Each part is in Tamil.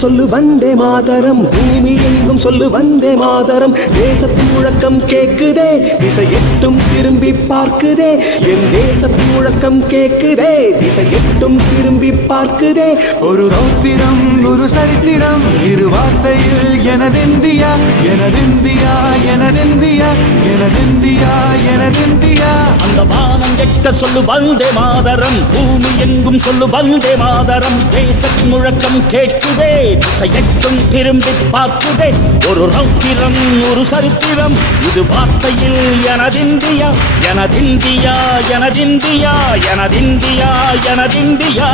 சொல்லு வந்தே மாதரம், பூமி எங்கும் சொல்லு வந்தே மாதரம். தேசத்தின் முழக்கம் கேக்குதே, திசை எட்டும் திரும்பி பார்க்குதே. என் தேசத்தின் முழக்கம் கேக்குதே, திசை எட்டும் திரும்பி பார்க்குதே. ஒரு ரௌத்திரம் ஒரு சரித்திரம் இரு வார்த்தையில் எனதிந்தியா எனதிந்தியா எனதிந்தியா எனதிந்தியா எனதிந்தியா. அந்த வானம் எட்ட சொல்லு வந்தே மாதரம், பூமி எங்கும் சொல்லு வந்தே மாதரம். தேசத்தின் முழக்கம் கேட்குதே, திசை எட்டும் திரும்பி பார்க்குதே. ஒரு ரௌத்திரம் ஒரு சரித்திரம் இது வார்த்தையில் எனதிந்தியா எனதிந்தியா எனதிந்தியா எனதிந்தியா எனதிந்தியா.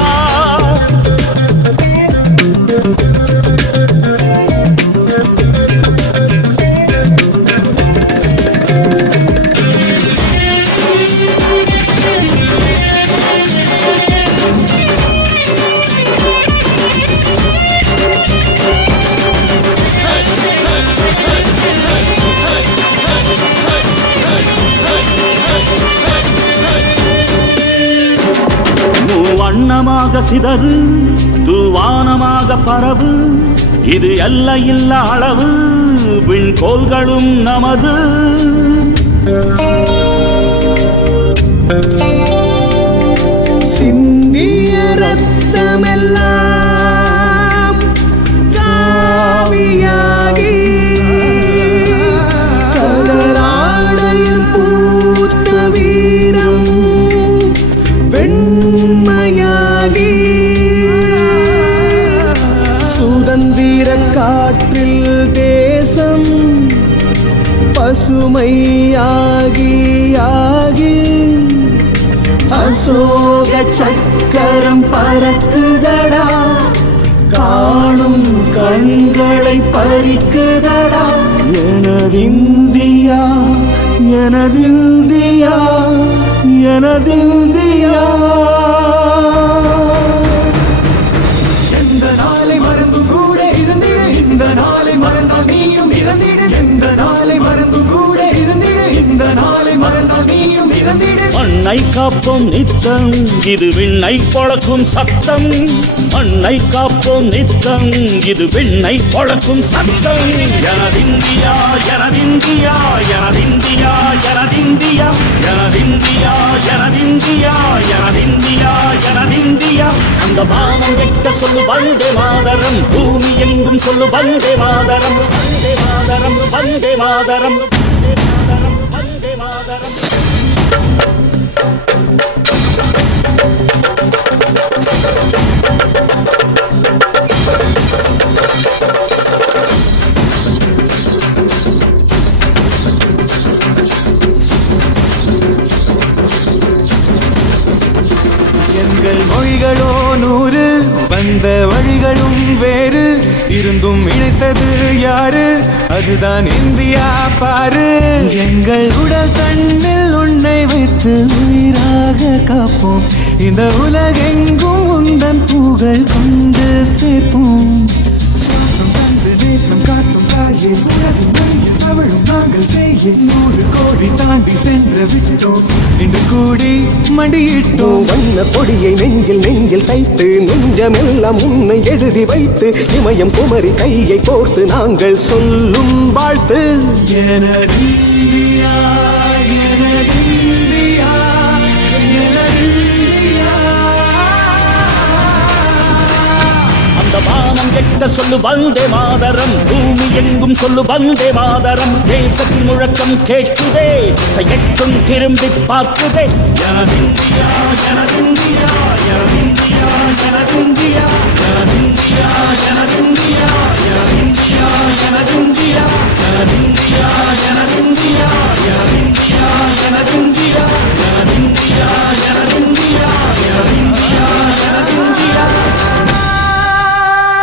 வண்ணமாக சிதறு தூவானமாக பரவு, இது எல்லையில்ல அளவு விண்கோள்களும் நமது. சிந்திய ரத்தமெல்லாம் காவியாகி கலராடையில் பூத்த வீரம் வெண்மையாகி சுதந்திர காற்றில் தேசம் பசுமையாகி ஆகி அசோக சக்கரம் பறக்குதடா, காணும் கண்களை பறிக்குதடா. எனதிந்தியா எனதிந்தியா எனதிந்தியா. எந்த நாளை மறந்து கூட இருந்திடு, இந்த நாளை மறந்தால் நீயும் இறந்திடு. எந்த நாளை மறந்து கூட இருந்திடு, இந்த நாளை மறந்தால் நீயும் இறந்திடு. மண்ணை காப்போம் நித்தம் இது விண்ணை பொழக்கும் சத்தம். மண்ணை காப்போம் நித்தம் இது விண்ணை பொழக்கும் சத்தம். எனதிந்தியா எனதிந்தியா எனதிந்தியா எனதிந்தியா எனதிந்தியா எனதிந்தியா எனதிந்தியா எனதிந்தியா. அந்த வானம் எட்ட சொல்லு வந்தே மாதரம், பூமி எங்கும் சொல்லு வந்தே மாதரம். வந்தே மாதரம் வந்தே மாதரம் வந்தே மாதரம் வந்தே மாதரம். எங்கள் மொழிகளோ 100, வந்த வழிகளும் வேறு, இருந்தும் இணைத்தது யாரு? அதுதான் இந்தியா பாரு. எங்கள் உடல் தன்னில் உன்னை வைத்து உயிராக காப்போம், இந்த உலகெங்கும் உந்தன் புகழ் கொண்டு சேர்ப்போம். சுவாசம் தந்து தேசம் காட்டும் தாயே, உலகின் வழியில் தவழும் நாங்கள் செய்ய 100 கோடி தாண்டி சென்று விட்டோம், இன்று கூடி மடியிட்டோம். வண்ண கொடியை நெஞ்சில் நெஞ்சில் தைத்து நெஞ்சமெல்லாம் உன்னை எழுதி வைத்து இமயம் குமரி கையை கோர்த்து நாங்கள் சொல்லும் வாழ்த்து. எனதிந்தியா எனதிந்தியா எனதிந்தியா. அந்த வானம் எட்ட சொல்லு வந்தே மாதரம், பூமி எங்கும் சொல்லு வந்தே மாதரம். தேசத்தின் முழக்கம் கேட்குதே, திசை எட்டும் திரும்பி பார்க்குதே. எனதிந்தியா